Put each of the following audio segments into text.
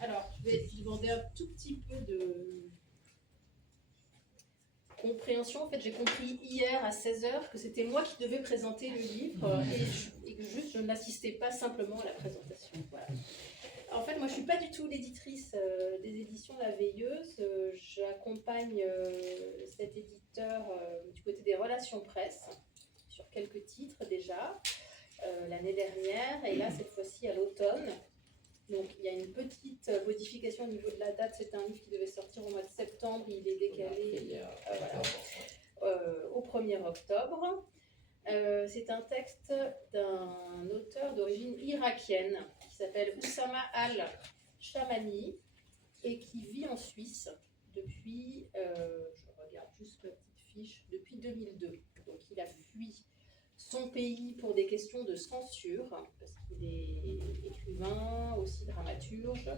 Alors, je vais demander un tout petit peu de compréhension. En fait, j'ai compris hier à 16h que c'était moi qui devais présenter le livre et que juste je n'assistais pas simplement à la présentation. Voilà. En fait, moi, je ne suis pas du tout l'éditrice des éditions La Veilleuse. J'accompagne cet éditeur du côté des relations presse sur quelques titres déjà l'année dernière et là, cette fois-ci à l'automne. Donc, il y a une petite modification au niveau de la date. C'est un livre qui devait sortir au mois de septembre. Il est décalé au 1er octobre. C'est un texte d'un auteur d'origine irakienne qui s'appelle Oussama al-Shamani et qui vit en Suisse depuis, je regarde juste ma petite fiche, depuis 2002. Donc, il a fui son pays pour des questions de censure, parce qu'il est écrivain, aussi dramaturge.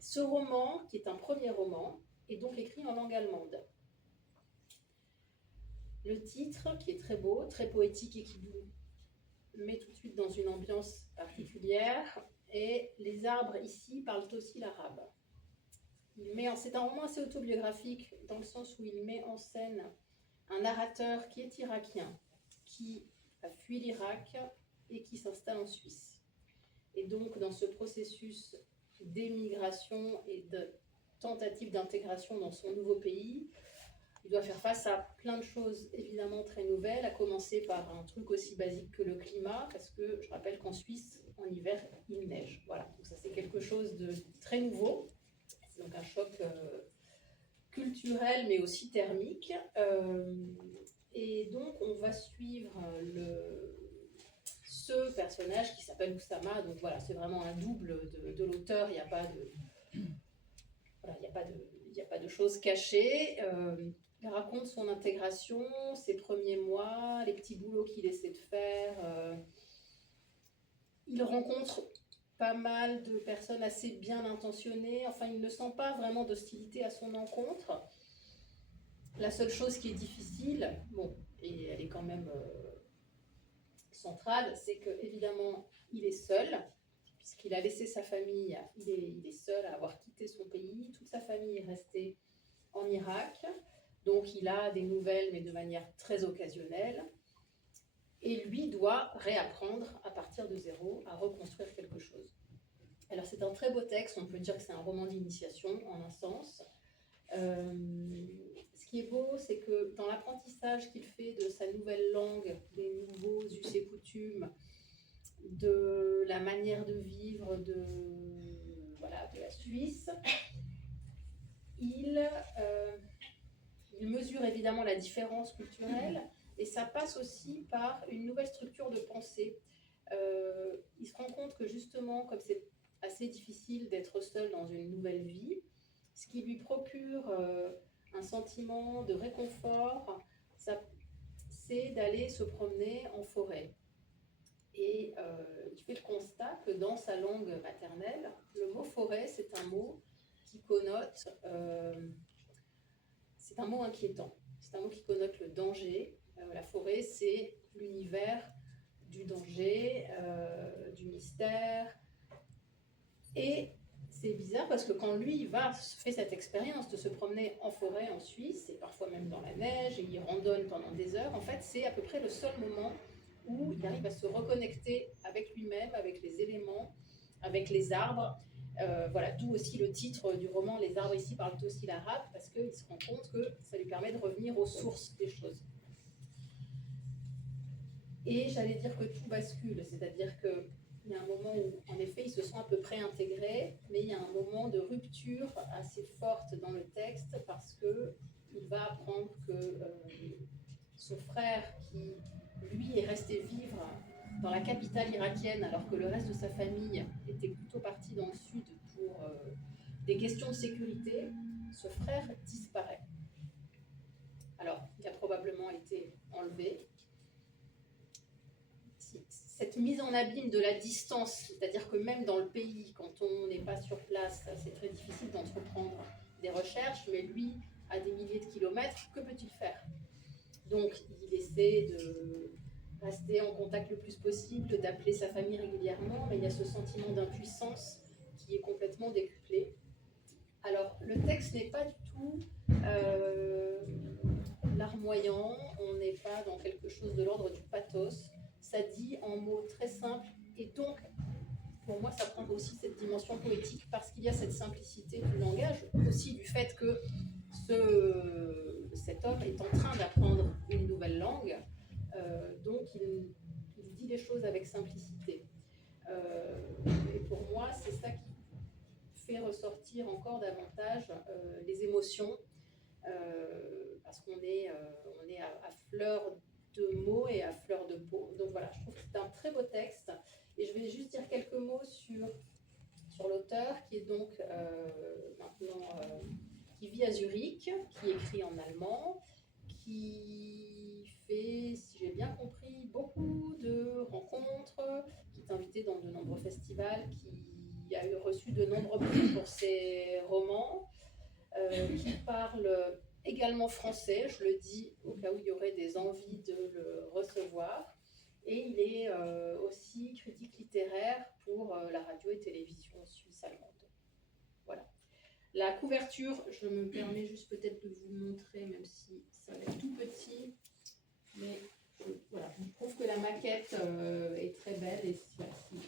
Ce roman, qui est un premier roman, est donc écrit en langue allemande. Le titre, qui est très beau, très poétique et qui vous met tout de suite dans une ambiance particulière, et les arbres ici parlent aussi l'arabe. C'est un roman assez autobiographique, dans le sens où il met en scène un narrateur qui est irakien, qui a fui l'Irak et qui s'installe en Suisse. Et donc, dans ce processus d'émigration et de tentative d'intégration dans son nouveau pays, il doit faire face à plein de choses évidemment très nouvelles, à commencer par un truc aussi basique que le climat, parce que je rappelle qu'en Suisse, en hiver, il neige. Voilà, donc ça c'est quelque chose de très nouveau. C'est donc un choc culturel mais aussi thermique. Et donc, on va suivre ce personnage qui s'appelle Oussama. Donc voilà, c'est vraiment un double de l'auteur. Il n'y a pas de choses cachées. Il raconte son intégration, ses premiers mois, les petits boulots qu'il essaie de faire. Il rencontre pas mal de personnes assez bien intentionnées. Enfin, il ne sent pas vraiment d'hostilité à son encontre. La seule chose qui est difficile, et elle est quand même centrale, c'est que évidemment il est seul, puisqu'il a laissé sa famille, il est seul à avoir quitté son pays, toute sa famille est restée en Irak, donc il a des nouvelles mais de manière très occasionnelle, et lui doit réapprendre à partir de zéro, à reconstruire quelque chose. Alors c'est un très beau texte, on peut dire que c'est un roman d'initiation en un sens. Ce qui est beau, c'est que dans l'apprentissage qu'il fait de sa nouvelle langue, des nouveaux us et coutumes, de la manière de vivre de la Suisse, il mesure évidemment la différence culturelle et ça passe aussi par une nouvelle structure de pensée. Il se rend compte que justement, comme c'est assez difficile d'être seul dans une nouvelle vie, ce qui lui procure un sentiment de réconfort, c'est d'aller se promener en forêt. Et il fait le constat que dans sa langue maternelle, le mot forêt, c'est un mot qui connote, c'est un mot inquiétant, c'est un mot qui connote le danger. La forêt, c'est l'univers du danger, du mystère. Et c'est bizarre parce que quand lui fait cette expérience de se promener en forêt en Suisse, et parfois même dans la neige, et il randonne pendant des heures, en fait, c'est à peu près le seul moment où il arrive à se reconnecter avec lui-même, avec les éléments, avec les arbres. D'où aussi le titre du roman, Les arbres ici parlent aussi l'arabe, parce qu'il se rend compte que ça lui permet de revenir aux sources des choses. Et j'allais dire que tout bascule, c'est-à-dire que il y a un moment où, en effet, il se sent à peu près intégré, mais il y a un moment de rupture assez forte dans le texte parce qu'il va apprendre que son frère, qui, lui, est resté vivre dans la capitale irakienne alors que le reste de sa famille était plutôt parti dans le sud pour des questions de sécurité, ce frère disparaît. Alors, il a probablement été enlevé. Cette mise en abîme de la distance, c'est-à-dire que même dans le pays, quand on n'est pas sur place, c'est très difficile d'entreprendre des recherches, mais lui, à des milliers de kilomètres, que peut-il faire? Donc, il essaie de rester en contact le plus possible, d'appeler sa famille régulièrement, mais il y a ce sentiment d'impuissance qui est complètement décuplé. Alors, le texte n'est pas du tout larmoyant, on n'est pas dans quelque chose de l'ordre du pathos, ça dit en mots très simples, et donc, pour moi, ça prend aussi cette dimension poétique, parce qu'il y a cette simplicité du langage, aussi du fait que cet homme est en train d'apprendre une nouvelle langue, donc il dit les choses avec simplicité. Et pour moi, c'est ça qui fait ressortir encore davantage les émotions, parce qu'on est à fleur de mots et à fleur de peau. Donc voilà, je trouve que c'est un très beau texte. Et je vais juste dire quelques mots sur l'auteur, qui est donc maintenant qui vit à Zurich, qui écrit en allemand, qui fait, si j'ai bien compris, beaucoup de rencontres, qui est invité dans de nombreux festivals, qui a reçu de nombreux prix pour ses romans, qui parle également français, je le dis au cas où il y aurait des envies de le recevoir. Et il est aussi critique littéraire pour la radio et télévision suisse allemande. Voilà. La couverture, je me permets juste peut-être de vous montrer, même si ça va être tout petit, mais voilà, je trouve que la maquette est très belle.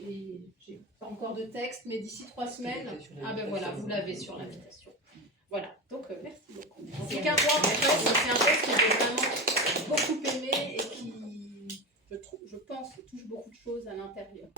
Et j'ai pas encore de texte, mais d'ici 3 semaines, ah ben voilà, vous l'avez sur l'invitation. Voilà, donc merci beaucoup. C'est qu'un point, c'est un texte que j'ai vraiment beaucoup aimé et qui, je pense, touche beaucoup de choses à l'intérieur.